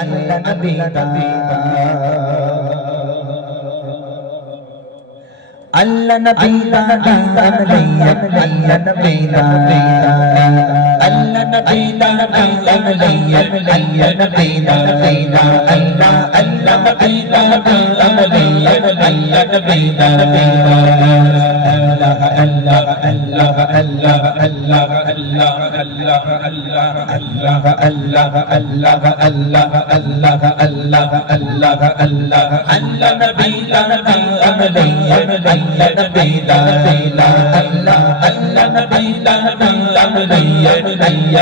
আল্লাহ নবী আল্লাহ নবী আল্লাহ নবী আল্লাহ নবী আল্লাহ নবী আল্লাহ আল্লাহ নবী আমলাইয়া আল্লাহ নবী আল্লাহ আল্লাহ আল্লাহ আল্লাহ আল্লাহ আল্লাহ আল্লাহ আল্লাহ আল্লাহ আল্লাহ আল্লাহ আল্লাহ আল্লাহ আল্লাহ আল্লাহ আল্লাহ আল্লাহ নবী আমলাইয়া আল্লাহ নবী আল্লাহ আল্লাহ নবী আমলাইয়া আল্লাহ নবী আল্লাহ আল্লাহ নবী আমলাইয়া আল্লাহ নবী যেই মে দেখা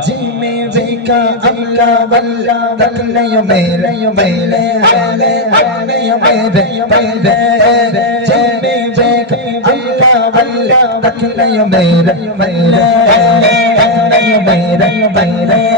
جیمی جی کا اللہ واللہ تکنے میرے میرے حالے حالے میرے میرے جیمی جی کا اللہ واللہ تکنے میرے میرے bayram bayram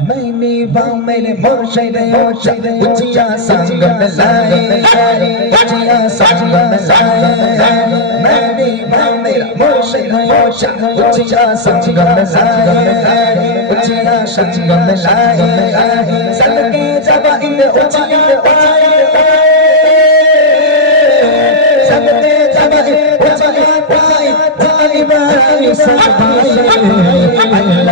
मैंने वाव मेरे मुर्शिद मुर्शिद उचिया संग में लाए उचिया संग में लाए मैंने वाव मेरा मुर्शिद मुर्शिद उचिया संग में लाए उचिया संग में लाए सदके जब इन उचिया पाए सदके जब इन उचिया पाए पाए पाए सब भाई Allah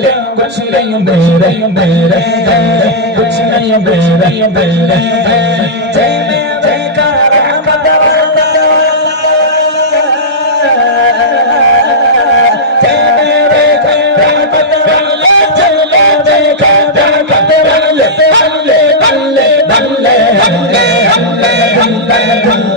वल्ला कुछ नहीं मेरे मेरे कुछ नहीं मेरे मेरे जन्ने देखा रहमत वल्ला